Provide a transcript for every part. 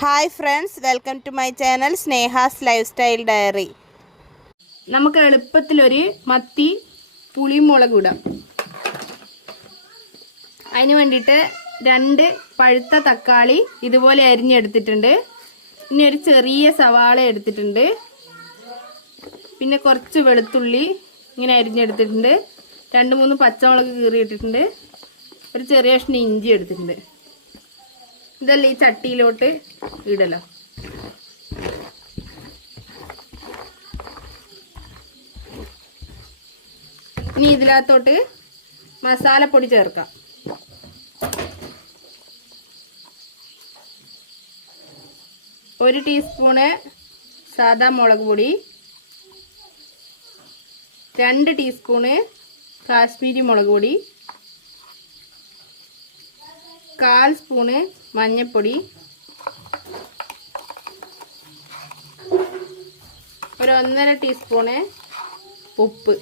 Hi friends welcome to my channel Sneha's lifestyle diary നമുക്ക് എളുപ്പത്തിലൊരു മത്തി പുളിമുളക് ഇടാം. അതിന് വേണ്ടിയിട്ട് രണ്ട് പഴുത്ത തക്കാളി ഇതുപോലെ അരിഞ്ഞെടുത്തിട്ടുണ്ട്. പിന്നെ ഒരു ചെറിയ സവാള എടുത്തിട്ടുണ്ട്. പിന്നെ കുറച്ച് വെളുത്തുള്ളി ഇങ്ങനെ അരിഞ്ഞെടുത്തിട്ടുണ്ട്. രണ്ട് മൂന്ന് പച്ചമുളക് കീറിയിട്ടിട്ടുണ്ട്. ഒരു ചെറിയ കഷ്ണം ഇഞ്ചി എടുത്തിട്ടുണ്ട്. ഇതെല്ലാം ഈ ചട്ടിയിലോട്ട് ഇടലോ. ഇനി ഇതിനകത്തോട്ട് മസാലപ്പൊടി ചേർക്കാം. ഒരു ടീസ്പൂണ് സാദാ മുളക് പൊടി. രണ്ട് ടീസ്പൂണ് കാശ്മീരി മുളക് പൊടി. കാൽ സ്പൂണ് മഞ്ഞൾപ്പൊടി ഒരു ഒന്നര ടീസ്പൂണ് ഉപ്പ്.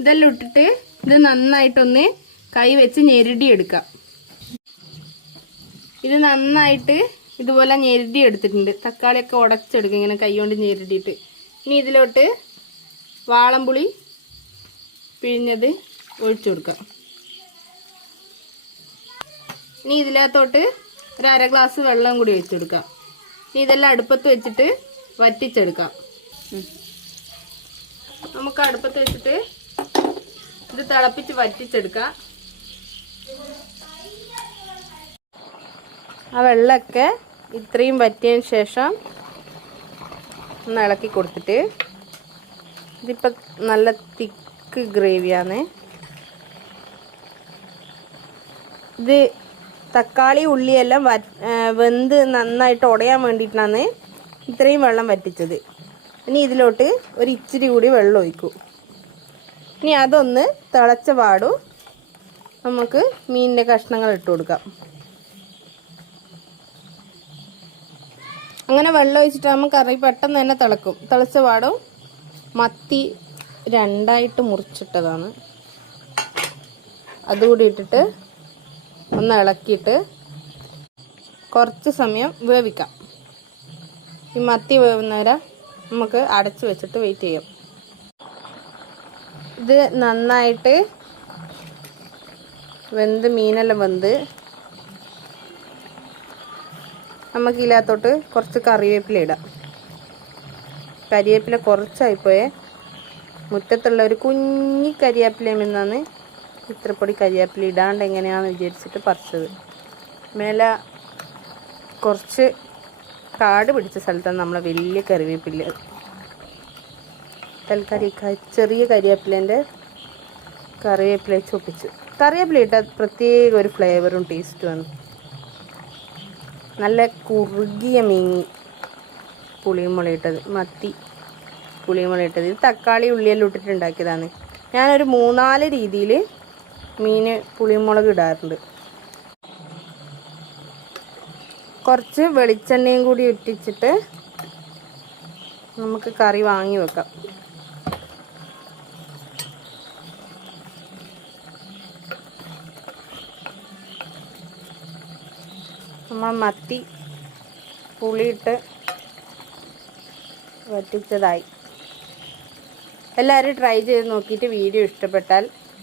ഇതെല്ലാം ഇട്ടിട്ട് ഇത് നന്നായിട്ടൊന്ന് കൈ വെച്ച് ഞെരുടിയെടുക്കാം. ഇത് നന്നായിട്ട് ഇതുപോലെ ഞെരുടി എടുത്തിട്ടുണ്ട് തക്കാളിയൊക്കെ ഉടച്ചെടുക്കും ഇങ്ങനെ കൈകൊണ്ട് ഞെരുടിയിട്ട്. ഇനി ഇതിലോട്ട് വാളംപുളി പിഴിഞ്ഞത് ഒഴിച്ചു കൊടുക്കാം ഇനി ഇതിനകത്തോട്ട് ഒരു അര ഗ്ലാസ് വെള്ളം കൂടി ഒഴിച്ചു കൊടുക്കാം ഇനി ഇതെല്ലാം അടുപ്പത്ത് വെച്ചിട്ട് വറ്റിച്ചെടുക്കാം നമുക്ക് അടുപ്പത്ത് വെച്ചിട്ട് ഇത് തിളപ്പിച്ച് വറ്റിച്ചെടുക്കാം ആ വെള്ളമൊക്കെ ഇത്രയും വറ്റിയതിന് ശേഷം ഒന്ന് ഇളക്കി കൊടുത്തിട്ട് ഇതിപ്പോൾ നല്ല തിക്ക് ഗ്രേവിയാണ് ഇത് തക്കാളി ഉള്ളിയെല്ലാം വറ്റ് വെന്ത് നന്നായിട്ട് ഉടയാൻ വേണ്ടിയിട്ടാണ് ഇത്രയും വെള്ളം വറ്റിച്ചത്. ഇനി ഇതിലോട്ട് ഒരു ഇച്ചിരി കൂടി വെള്ളം ഒഴിക്കും. ഇനി അതൊന്ന് തിളച്ച പാടും നമുക്ക് മീനിന്റെ കഷ്ണങ്ങൾ ഇട്ട് കൊടുക്കാം. അങ്ങനെ വെള്ളം ഒഴിച്ചിട്ടാകുമ്പോൾ കറി പെട്ടെന്ന് തന്നെ തിളക്കും. തിളച്ച പാടും മത്തി രണ്ടായിട്ട് മുറിച്ചിട്ടതാണ്. അതുകൂടി ഇട്ടിട്ട് ഒന്ന് ഇളക്കിയിട്ട് കുറച്ച് സമയം വേവിക്കാം. ഈ മത്തി വേവുന്നവരെ നമുക്ക് അടച്ചു വെച്ചിട്ട് വെയിറ്റ് ചെയ്യാം. ഇത് നന്നായിട്ട് വെന്ത് മീനെല്ലാം വെന്ത് നമുക്ക് ഇതിനകത്തോട്ട് കുറച്ച് കറിവേപ്പില ഇടാം. കരിവേപ്പില കുറച്ചായിപ്പോയേ. മുറ്റത്തുള്ള ഒരു കുഞ്ഞി കരിവേപ്പിലയിൽ നിന്നാണ് ഇത്ര കരിയാപ്പിൽ ഇടാണ്ട് എങ്ങനെയാണെന്ന് വിചാരിച്ചിട്ട് പറിച്ചത്. മേലെ കുറച്ച് കാട് പിടിച്ച സ്ഥലത്താണ് നമ്മളെ വലിയ കറിവേപ്പില. തൽക്കാലം ചെറിയ കരിവേപ്പിലേന്റെ കറിവേപ്പില ചൊപ്പിച്ചു കറിവേപ്പില ഇട്ടാൽ പ്രത്യേക ഒരു ഫ്ലേവറും ടേസ്റ്റുമാണ് നല്ല കുറുകിയ മീൻ പുളിമുളയിട്ടത് മത്തി പുളിമുളയിട്ടത് ഇത് തക്കാളി ഉള്ളിയെല്ലാം ഇട്ടിട്ടുണ്ടാക്കിയതാണ് ഞാനൊരു മൂന്നാൽ രീതിയിൽ മീൻ പുളിമുളക് ഇടാറുണ്ട്. കുറച്ച് വെളിച്ചെണ്ണയും കൂടി ഇട്ടിച്ചിട്ട് നമുക്ക് കറി വാങ്ങി വെക്കാം. നമ്മൾ മത്തി പുളിയിട്ട് വറ്റിച്ചതായി. എല്ലാവരും ട്രൈ ചെയ്ത് നോക്കിയിട്ട് വീഡിയോ ഇഷ്ടപ്പെട്ടാൽ